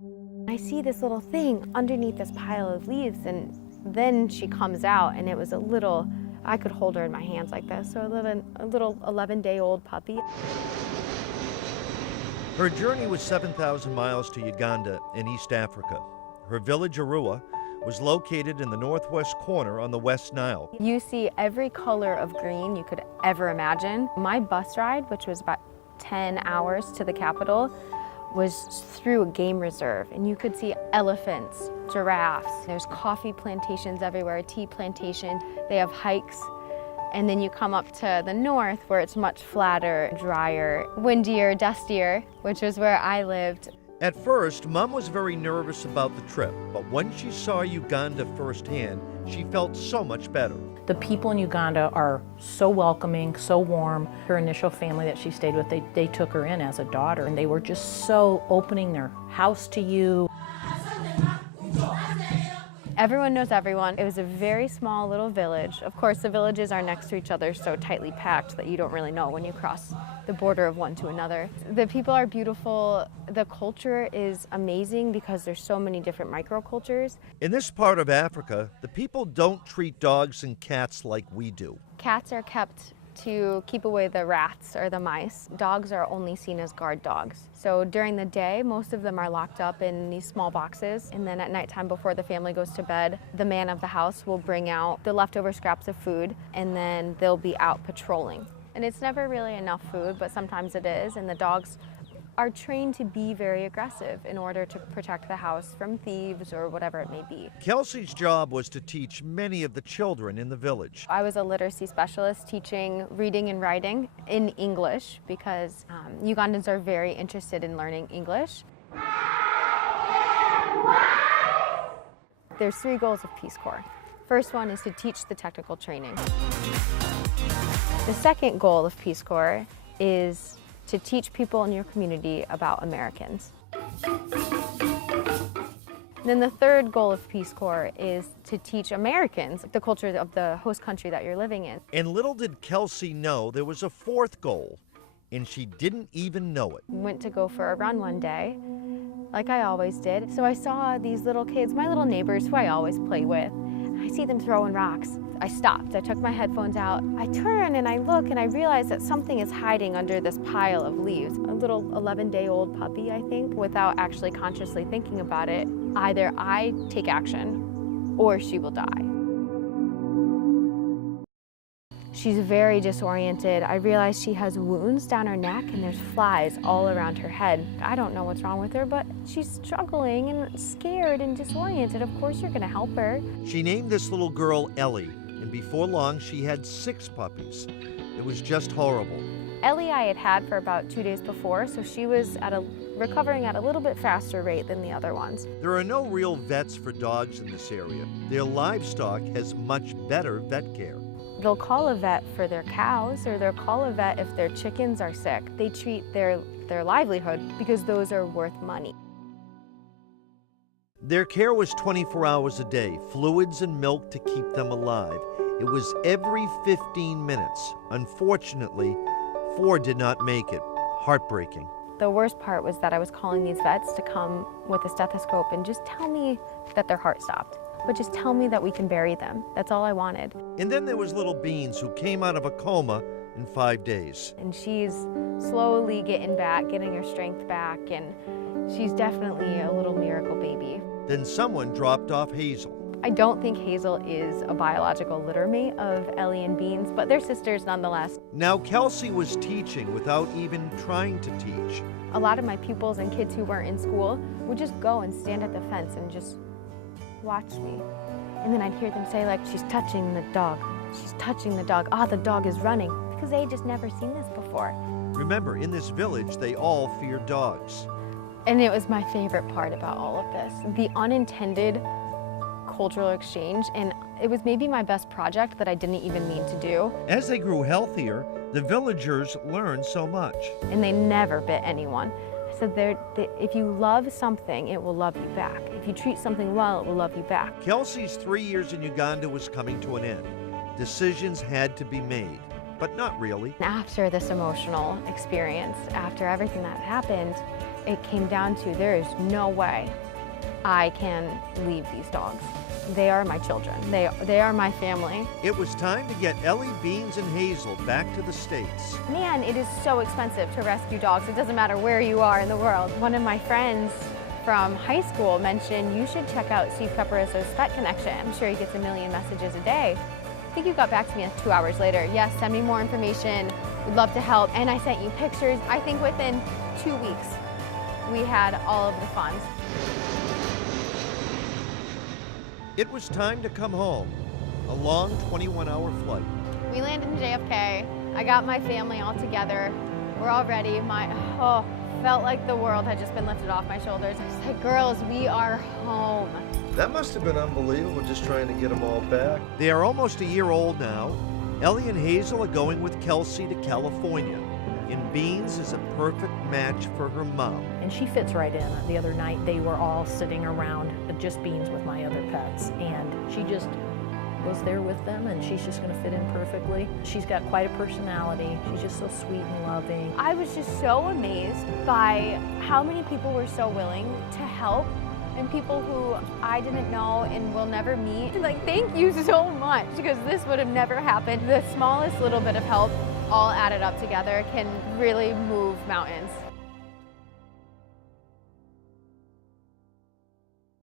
I see this little thing underneath this pile of leaves, and then she comes out, and it was a little, I could hold her in my hands like this, so a little 11-day-old puppy. Her journey was 7,000 miles to Uganda in East Africa. Her village, Arua, was located in the northwest corner on the West Nile. You see every color of green you could ever imagine. My bus ride, which was about 10 hours to the capital, was through a game reserve, and you could see elephants, giraffes. There's coffee plantations everywhere, tea plantation. They have hikes. And then you come up to the north where it's much flatter, drier, windier, dustier, which was where I lived. At first, Mom was very nervous about the trip, but when she saw Uganda firsthand, she felt so much better. The people in Uganda are so welcoming, so warm. Her initial family that she stayed with, they took her in as a daughter, and they were just so opening their house to you. Everyone knows everyone. It was a very small little village. Of course, the villages are next to each other, so tightly packed that you don't really know when you cross the border of one to another. The people are beautiful. The culture is amazing because there's so many different microcultures. In this part of Africa, the people don't treat dogs and cats like we do. Cats are kept to keep away the rats or the mice. Dogs are only seen as guard dogs. So during the day, most of them are locked up in these small boxes, and then at nighttime before the family goes to bed, the man of the house will bring out the leftover scraps of food, and then they'll be out patrolling. And it's never really enough food, but sometimes it is, and the dogs are trained to be very aggressive in order to protect the house from thieves or whatever it may be. Kelsey's job was to teach many of the children in the village. I was a literacy specialist teaching reading and writing in English because Ugandans are very interested in learning English. There's 3 goals of Peace Corps. First one is to teach the technical training. The second goal of Peace Corps is to teach people in your community about Americans. Then the third goal of Peace Corps is to teach Americans the culture of the host country that you're living in. And little did Kelsey know there was a 4th goal, and she didn't even know it. Went to go for a run one day, like I always did. So I saw these little kids, my little neighbors who I always play with. I see them throwing rocks. I stopped, I took my headphones out. I turn and I look and I realize that something is hiding under this pile of leaves. A little 11-day-old puppy, I think. Without actually consciously thinking about it, either I take action or she will die. She's very disoriented. I realize she has wounds down her neck and there's flies all around her head. I don't know what's wrong with her, but she's struggling and scared and disoriented. Of course you're gonna help her. She named this little girl Ellie, and before long she had 6 puppies. It was just horrible. Ellie I had had for about 2 days before, so she was recovering at a little bit faster rate than the other ones. There are no real vets for dogs in this area. Their livestock has much better vet care. They'll call a vet for their cows, or they'll call a vet if their chickens are sick. They treat their livelihood because those are worth money. Their care was 24 hours a day, fluids and milk to keep them alive. It was every 15 minutes. Unfortunately, 4 did not make it. Heartbreaking. The worst part was that I was calling these vets to come with a stethoscope and just tell me that their heart stopped. But just tell me that we can bury them. That's all I wanted. And then there was little Beans, who came out of a coma in 5 days. And she's slowly getting her strength back, and she's definitely a little miracle baby. Then someone dropped off Hazel. I don't think Hazel is a biological litter mate of Ellie and Beans, but they're sisters nonetheless. Now Kelsey was teaching without even trying to teach. A lot of my pupils and kids who weren't in school would just go and stand at the fence and just watch me. And then I'd hear them say, like, she's touching the dog. She's touching the dog. Ah, the dog is running. Because they had just never seen this before. Remember, in this village, they all fear dogs. And it was my favorite part about all of this. The unintended cultural exchange, and it was maybe my best project that I didn't even mean to do. As they grew healthier, the villagers learned so much. And they never bit anyone. So if you love something, it will love you back. If you treat something well, it will love you back. Kelsey's 3 years in Uganda was coming to an end. Decisions had to be made, but not really. After this emotional experience, after everything that happened, it came down to there is no way I can leave these dogs. They are my children. They are my family. It was time to get Ellie, Beans, and Hazel back to the States. Man, it is so expensive to rescue dogs. It doesn't matter where you are in the world. One of my friends from high school mentioned you should check out Steve Caparoso's Pet Connection. I'm sure he gets a million messages a day. I think you got back to me 2 hours later. Yes, send me more information. We'd love to help. And I sent you pictures. I think within 2 weeks, we had all of the funds. It was time to come home. A long 21-hour flight. We landed in JFK. I got my family all together. We're all ready. Felt like the world had just been lifted off my shoulders. I was like, girls, we are home. That must have been unbelievable, just trying to get them all back. They are almost a year old now. Ellie and Hazel are going with Kelsey to California. And Beans is a perfect match for her mom. And she fits right in. The other night they were all sitting around, just Beans with my other pets, and she just was there with them, and she's just going to fit in perfectly. She's got quite a personality. She's just so sweet and loving. I was just so amazed by how many people were so willing to help, and people who I didn't know and will never meet. Like, thank you so much, because this would have never happened. The smallest little bit of help all added up together can really move mountains.